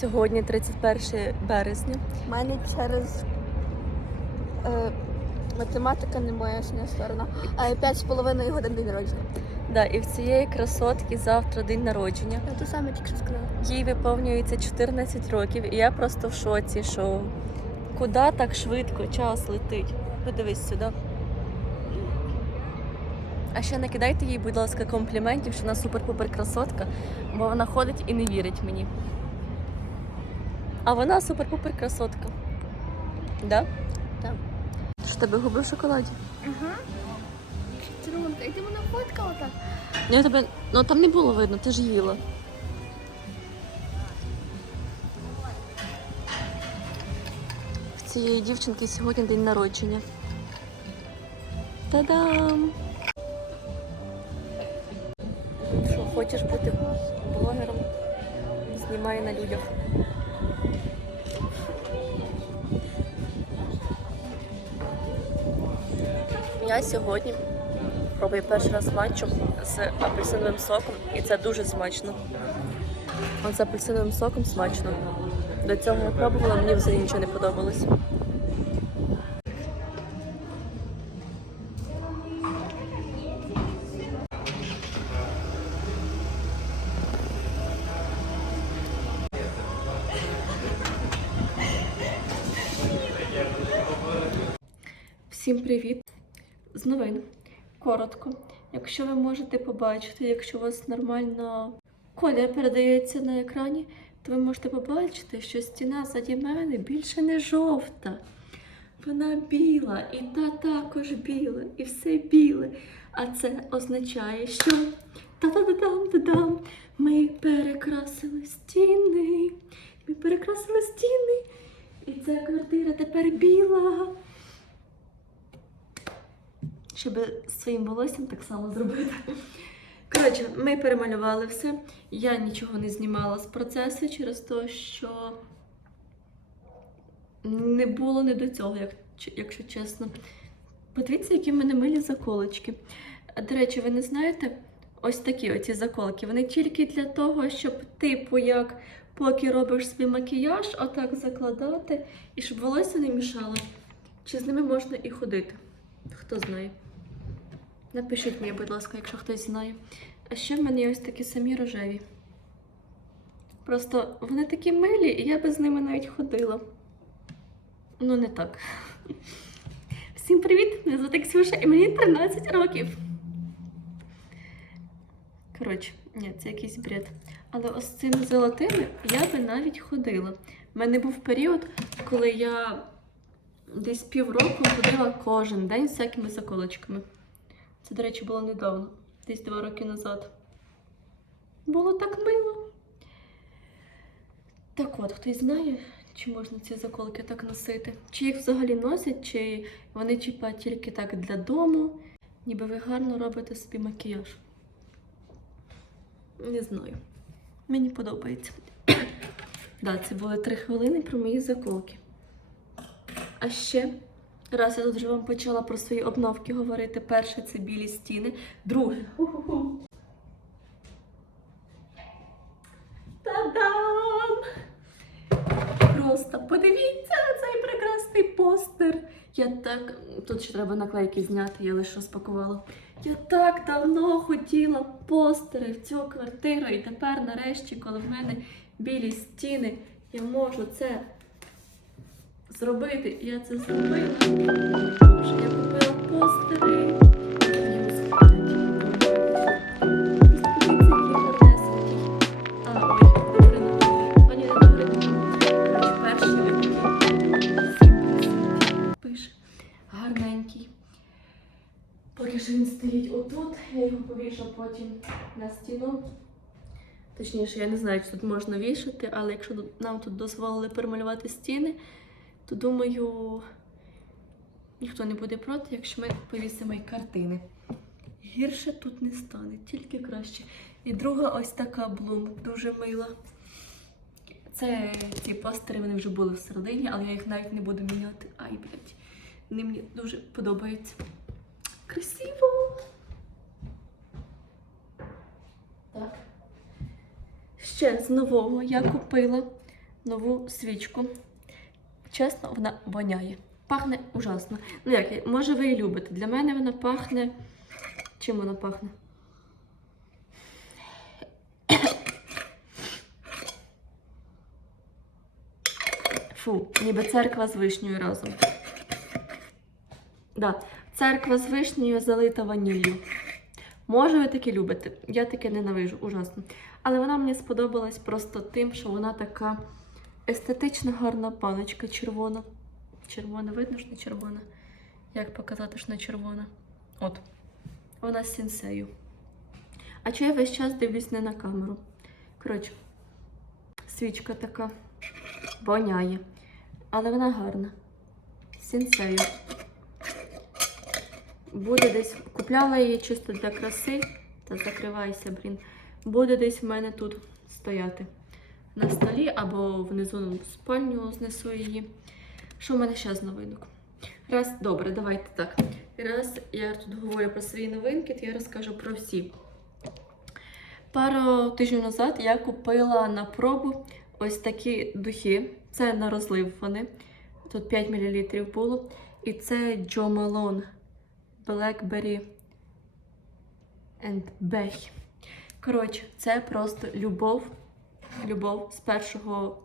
Сьогодні 31 березня. У мене через е, математика не моя сильна сторона, а 5,5 годин день народження. Да, і в цієї красотки завтра день народження. Я те саме тільки що сказала. Їй виповнюється 14 років, і я просто в шоці, що куди так швидко час летить. Подивись сюди. А ще не кидайте їй, будь ласка, компліментів, що вона супер-пупер красотка, бо вона ходить і не вірить мені. А вона супер-пупер красотка. Да? Так. Що тебе губи в шоколаді? Угу. Трунка, і ти мене фоткала так? Ну, я тебе... ну там не було видно, ти ж їла. В цієї дівчинки сьогодні день народження. Та-дам! Що, хочеш бути блогером? Знімай на людях. Я сьогодні пробую перший раз матчу з апельсиновим соком, і це дуже смачно. От з апельсиновим соком смачно. До цього я пробувала, мені взагалі нічого не подобалось. Всім привіт! Коротко. Якщо ви можете побачити, якщо у вас нормально колір передається на екрані, то ви можете побачити, що стіна заді мене більше не жовта. Вона біла, і та також біла, і все біле. А це означає, що та-та-да-дам, да-дам, ми перекрасили стіни. Ми перекрасили стіни. І ця квартира тепер біла. Щоб своїм волоссям так само зробити. Коротше, ми перемалювали все. Я нічого не знімала з процесу через те, що не було не до цього, як, якщо чесно. Подивіться, які в мене милі заколочки. До речі, ви не знаєте, ось такі оці заколки. Вони тільки для того, щоб, типу, як поки робиш собі макіяж, отак закладати, і щоб волосся не мішало. Чи з ними можна і ходити? Хто знає. Напишіть мені, будь ласка, якщо хтось знає. А ще в мене є ось такі самі рожеві. Просто вони такі милі, і я би з ними навіть ходила. Ну, не так. Всім привіт! Мене звати Ксюша і мені 13 років. Коротше, ні, це якийсь бред. Але ось цими золотими я би навіть ходила. У мене був період, коли я десь півроку ходила кожен день з всякими заколочками. Це, до речі, було недавно, десь два роки назад. Було так мило. Так от, хтось знає, чи можна ці заколки так носити? Чи їх взагалі носять, чи вони типа тільки так для дому, ніби ви гарно робите собі макіяж? Не знаю. Мені подобається. да, це були три хвилини про мої заколки. А ще, раз я тут вже вам почала про свої обновки говорити. Перше це білі стіни. Друге. Та-дам! Просто подивіться на цей прекрасний постер. Я так. Тут ще треба наклейки зняти, я лише розпакувала. Я так давно хотіла постери в цю квартиру, і тепер, нарешті, коли в мене білі стіни, я можу це зробити. І я це зробила. Що я купила постери. Поки що він стоїть отут, я його повішу потім на стіну. Точніше, я не знаю, чи тут можна вішати, але якщо нам тут дозволили перемалювати стіни, то думаю, ніхто не буде проти, якщо ми повісимо й картини. Гірше тут не стане, тільки краще. І друга ось така блум, дуже мила. Це ці постери вони вже були всередині, але я їх навіть не буду міняти. Ай, блядь. Вони мені дуже подобаються. Красиво! Так. Ще з нового я купила нову свічку. Чесно, вона воняє. Пахне ужасно. Ну як, може ви і любите. Для мене вона пахне. Чим вона пахне? Фу, ніби церква з вишнею разом. Да, церква з вишнею залита ваніллю. Може, ви таке любите. Я таке ненавижу, ужасно. Але вона мені сподобалась просто тим, що вона така естетична, гарна паночка червона. Червона, видно ж не червона. Як показати, що не червона? От. Вона з сінсею. А чи я весь час дивлюсь не на камеру? Коротше, свічка така воняє. Але вона гарна. З сінсею. Буде десь. Купляла її чисто для краси. Та закривайся, блін. Буде десь в мене тут стояти на столі або внизу в спальню знесу її. Що в мене ще з новинок? Раз, добре, давайте так. Раз я тут говорю про свої новинки, то я розкажу про всі. Пару тижнів назад я купила на пробу ось такі духи. Це на розлив вони. Тут 5 мл було. І це Джо Малон Blackberry and Bay. Коротше, це просто любов. Любов з першого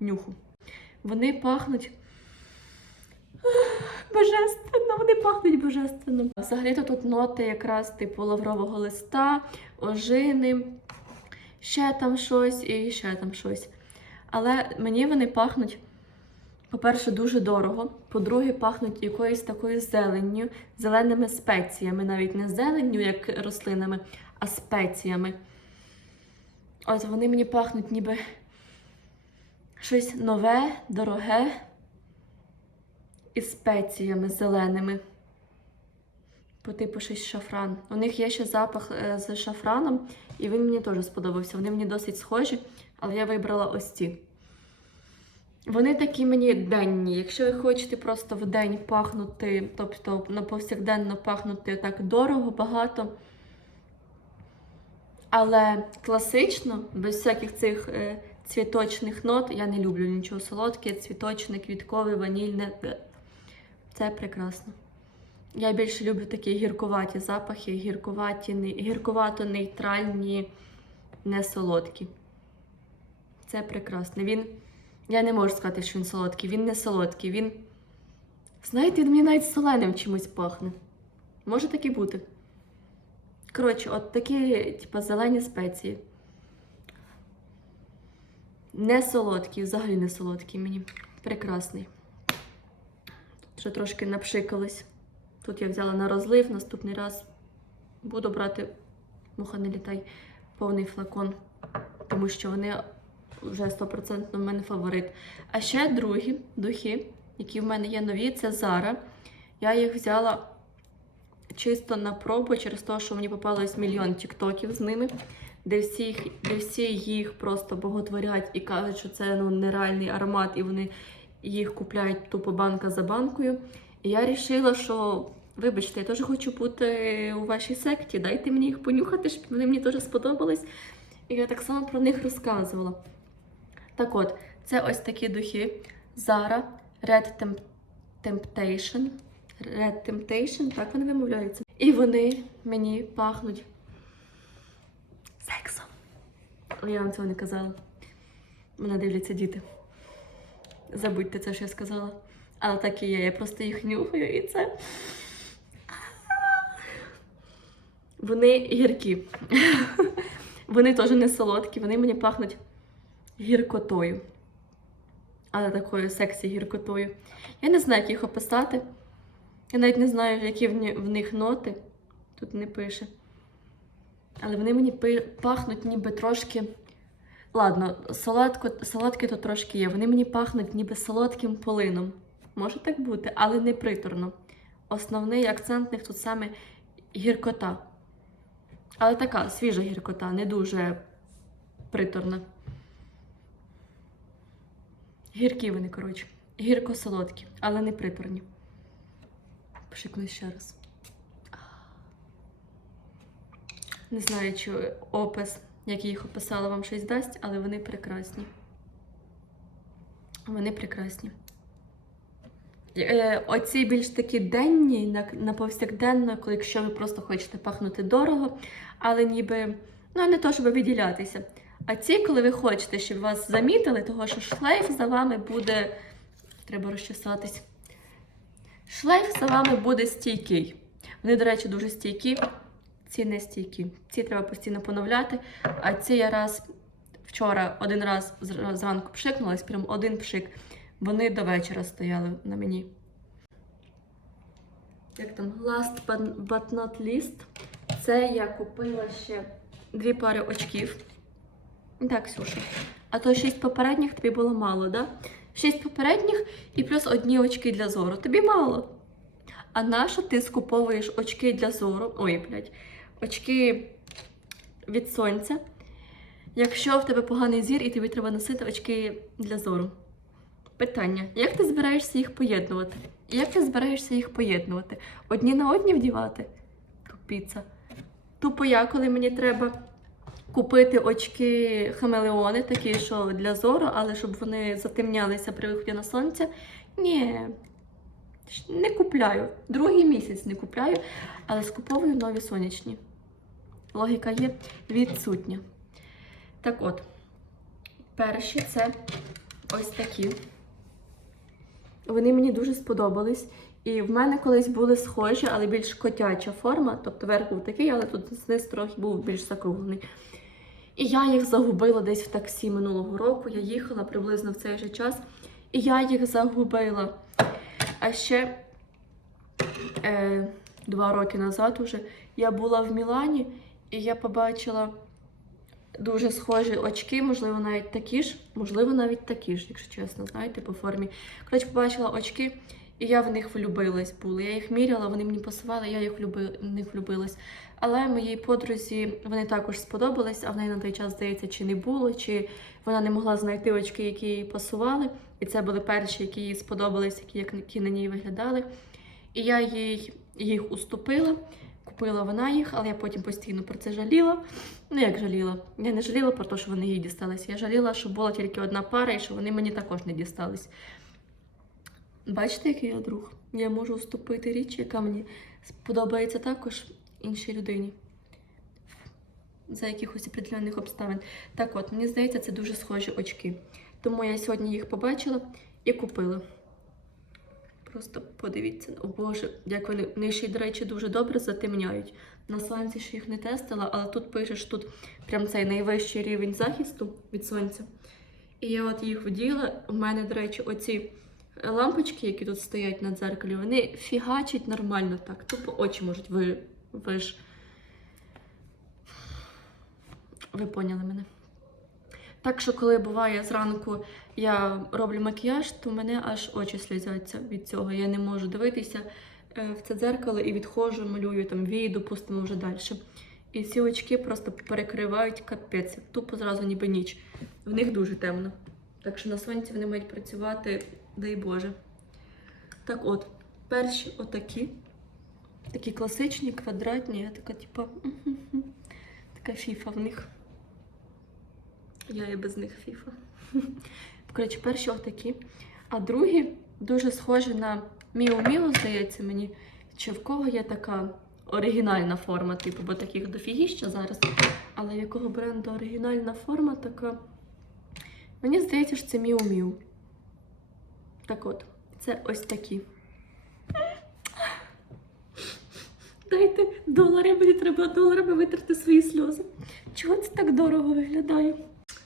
нюху. Вони пахнуть божественно, вони пахнуть божественно. Взагалі-то тут ноти якраз типу лаврового листа, ожини, ще там щось і ще там щось. Але мені вони пахнуть, по-перше, дуже дорого. По-друге, пахнуть якоюсь такою зеленню, зеленими спеціями, навіть не зеленню, як рослинами, а спеціями. От вони мені пахнуть ніби щось нове, дороге із спеціями зеленими. По типу щось шафран. У них є ще запах е, з шафраном, і він мені теж сподобався. Вони мені досить схожі, але я вибрала ось ці. Вони такі мені денні. Якщо ви хочете просто в день пахнути, тобто на повсякденно пахнути так дорого, багато. Але класично, без всяких цих е, цвіточних нот, я не люблю нічого солодке, цвіточне, квіткове, ванільне. Це прекрасно. Я більше люблю такі гіркуваті запахи, гіркуваті, гіркувато-нейтральні, не солодкі. Це прекрасно. Він. Я не можу сказати, що він солодкий. Він не солодкий. Він. Знаєте, він мені навіть соленим чимось пахне. Може таке бути. Коротше, от такі, типу, зелені спеції. Не солодкий, взагалі не солодкий мені. Прекрасний. Тут ще трошки напшикались. Тут я взяла на розлив, наступний раз буду брати, муха не літай, повний флакон, тому що вони вже 100% в мене фаворит. А ще другі духи, які в мене є нові, це Zara. Я їх взяла чисто на пробу через те, що мені попалось мільйон тіктоків з ними, де всі, де всі їх просто боготворять і кажуть, що це ну, нереальний аромат, і вони їх купляють тупо банка за банкою. І я вирішила, що, вибачте, я теж хочу бути у вашій секті, дайте мені їх понюхати, щоб вони мені теж сподобались. І я так само про них розказувала. Так от, це ось такі духи Zara Red Temp- Temptation. Red Temptation, так вони вимовляються. І вони мені пахнуть сексом. Але я вам цього не казала. Мене дивляться діти. Забудьте це, що я сказала. Але так і є, я просто їх нюхаю і це. Вони гіркі. Вони теж не солодкі, вони мені пахнуть гіркотою. Але такою сексі гіркотою. Я не знаю, як їх описати. Я навіть не знаю, які в, них ноти. Тут не пише. Але вони мені пахнуть ніби трошки. Ладно, солодко, солодке то трошки є. Вони мені пахнуть ніби солодким полином. Може так бути, але не приторно. Основний акцент них тут саме гіркота. Але така свіжа гіркота, не дуже приторна. Гіркі вони, коротше. Гірко-солодкі, але не приторні. Пшикну ще раз. Не знаю, чи опис, як їх описала, вам щось дасть, але вони прекрасні. Вони прекрасні. Е, Оці більш такі денні, на, на повсякденно, коли якщо ви просто хочете пахнути дорого, але ніби ну не то, щоб відділятися. А ці, коли ви хочете, щоб вас замітили, того що шлейф за вами буде. Треба розчесатись. Шлейф за вами буде стійкий. Вони, до речі, дуже стійкі. Ці не стійкі. Ці треба постійно поновляти. А ці я раз вчора один раз зранку пшикнулась, прям один пшик. Вони до вечора стояли на мені. Як там? Last but- not least. Це я купила ще дві пари очків. Так, Ксюша. А то шість попередніх тобі було мало, да? Шість попередніх і плюс одні очки для зору. Тобі мало. А нащо ти скуповуєш очки для зору? Ой, блядь, очки від сонця. Якщо в тебе поганий зір і тобі треба носити очки для зору. Питання: як ти збираєшся їх поєднувати? Як ти збираєшся їх поєднувати? Одні на одні вдівати? Тупіца. Тупо я, коли мені треба купити очки хамелеони, такі, що для зору, але щоб вони затемнялися при виході на сонце. Ні, не купляю. Другий місяць не купляю, але скуповую нові сонячні. Логіка є відсутня. Так от, перші це ось такі. Вони мені дуже сподобались. І в мене колись були схожі, але більш котяча форма. Тобто верх був такий, але тут знизу трохи був більш закруглений. І я їх загубила десь в таксі минулого року. Я їхала приблизно в цей же час, і я їх загубила. А ще е, два роки назад уже я була в Мілані, і я побачила дуже схожі очки, можливо, навіть такі ж, можливо, навіть такі ж, якщо чесно, знаєте, по формі. Коротше, побачила очки, і я в них влюбилась була. Я їх міряла, вони мені пасували, я їх в них влюбилась. Але моїй подрузі вони також сподобались, а в неї на той час, здається, чи не було, чи вона не могла знайти очки, які їй пасували. І це були перші, які їй сподобались, які, які на ній виглядали. І я їй їх уступила, купила вона їх, але я потім постійно про це жаліла. Ну, як жаліла? Я не жаліла про те, що вони їй дісталися. Я жаліла, що була тільки одна пара і що вони мені також не дістались. Бачите, який я друг? Я можу уступити річ, яка мені сподобається також іншій людині. За якихось определених обставин. Так от, мені здається, це дуже схожі очки. Тому я сьогодні їх побачила і купила. Просто подивіться, о Боже, як вони, вони ще до речі, дуже добре затемняють. На сонці ще їх не тестила, але тут пишеш тут прям цей найвищий рівень захисту від сонця. І я от їх вділа. У мене, до речі, оці лампочки, які тут стоять на дзеркалі, вони фігачать нормально так. Тупо очі можуть ви, ви ж. Ви поняли мене. Так що, коли буває зранку я роблю макіяж, то мене аж очі слізяться від цього. Я не можу дивитися е, в це дзеркало і відходжу, малюю там вії, допустимо, вже далі. І ці очки просто перекривають капець, тупо зразу ніби ніч. В них дуже темно. Так що на сонці вони мають працювати, дай Боже. Так от, перші отакі. Такі класичні, квадратні, я така, типа, така фіфа в них. Я і без них фіфа. Коротше, перші отакі. А другі дуже схожі на Міу Міу, здається мені. Чи в кого є така оригінальна форма, типу, бо таких дофігіща зараз. Але в якого бренду оригінальна форма така. Мені здається, що це Міу Міу. Так от, це ось такі. Дайте долари, мені треба доларами витерти свої сльози. Чого це так дорого виглядає?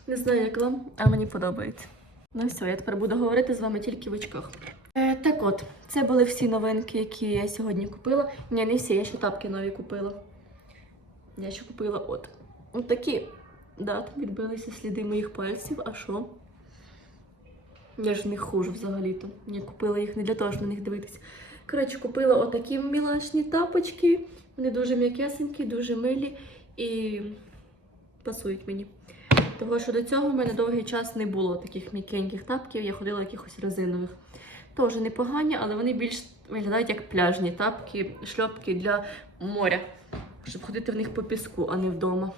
Не знаю, як вам, а мені подобається. Ну все, я тепер буду говорити з вами тільки в очках. Е, так от, це були всі новинки, які я сьогодні купила. Ні, не всі, я ще тапки нові купила. Я ще купила от. От такі. Да, відбилися сліди моїх пальців, а що? Я ж в них хожу взагалі-то. Я купила їх не для того, щоб на них дивитися. Коротше, купила отакі мілашні тапочки. Вони дуже м'якесенькі, дуже милі і пасують мені. Того, що до цього в мене довгий час не було таких м'якеньких тапків, я ходила якихось резинових. Теж непогані, але вони більш виглядають як пляжні тапки, шльопки для моря, щоб ходити в них по піску, а не вдома.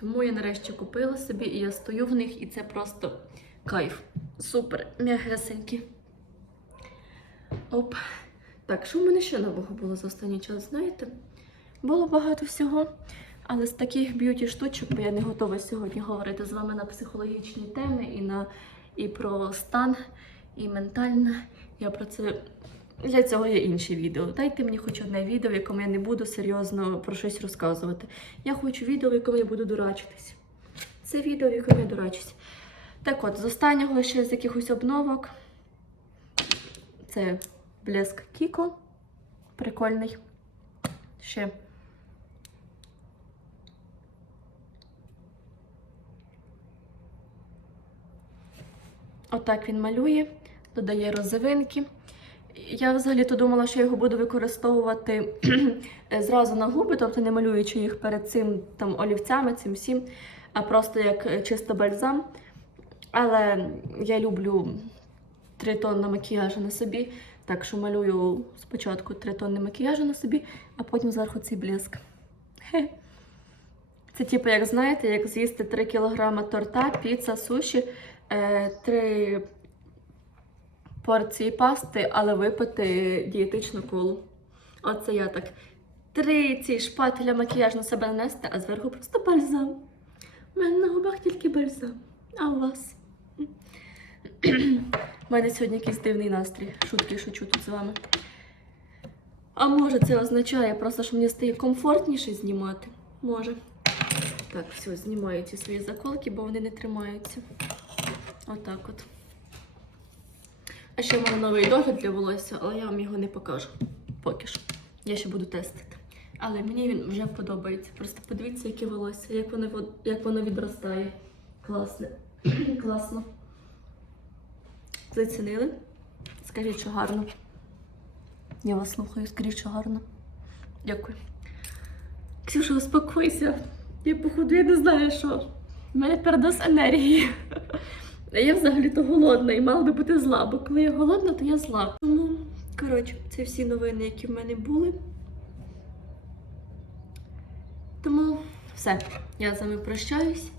Тому я нарешті купила собі і я стою в них, і це просто Кайф. Супер, м'ягесенькі. Оп. Так, що в мене ще нового було за останній час, знаєте? Було багато всього, але з таких б'юті штучок, бо я не готова сьогодні говорити з вами на психологічні теми і, на, і про стан, і ментальне. Я про це. Для цього є інші відео. Дайте мені хоч одне відео, в якому я не буду серйозно про щось розказувати. Я хочу відео, в якому я буду дурачитись. Це відео, в якому я дурачусь. Так от, з останнього ще з якихось обновок. Це блеск Кіко. Прикольний. Ще. Отак він малює, додає розовинки. Я взагалі-то думала, що його буду використовувати зразу на губи, тобто не малюючи їх перед цим там олівцями, цим всім, а просто як е, чисто бальзам. Але я люблю три тонни макіяжу на собі, так що малюю спочатку три тонни макіяжу на собі, а потім зверху цей блиск. Хе. Це типу, як знаєте, як з'їсти 3 кг торта, піца, суші, е, 3 порції пасти, але випити дієтичну колу. Оце я так. Три ці шпателя макіяж на себе нанести, а зверху просто бальзам. У мене на губах тільки бальзам. А у вас? У мене сьогодні якийсь дивний настрій. Шутки шучу тут з вами. А може це означає просто, що мені стає комфортніше знімати? Може. Так, все, знімаю ці свої заколки, бо вони не тримаються. Отак от. А ще в мене новий догляд для волосся, але я вам його не покажу. Поки що. Я ще буду тестити. Але мені він вже подобається. Просто подивіться, яке волосся, як воно, як воно відростає. Класне. Класно. Зацінили? Скажіть, що гарно. Я вас слухаю, скажіть, що гарно. Дякую. Ксюша, успокойся. Я походу, я не знаю, що. У мене передос енергії. А я взагалі-то голодна і мала би бути зла, бо коли я голодна, то я зла. Тому, коротше, це всі новини, які в мене були. Тому все, я з вами прощаюсь.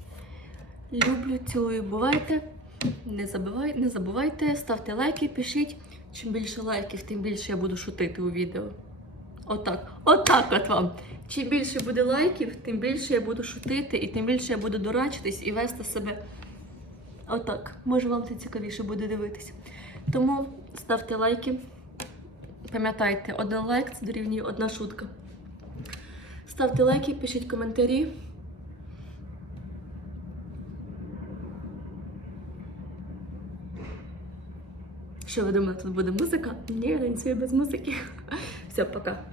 Люблю, цілую, бувайте. Не забувайте, не забувайте, ставте лайки, пишіть. Чим більше лайків, тим більше я буду шутити у відео. Отак. Отак от вам. Чим більше буде лайків, тим більше я буду шутити, і тим більше я буду дурачитись і вести себе. Отак. Може, вам це цікавіше буде дивитися. Тому ставте лайки. Пам'ятайте, один лайк це дорівнює одна шутка. Ставте лайки, пишіть коментарі. Що ви думаєте, тут буде музика? Ні, я танцюю без музики. Все, пока.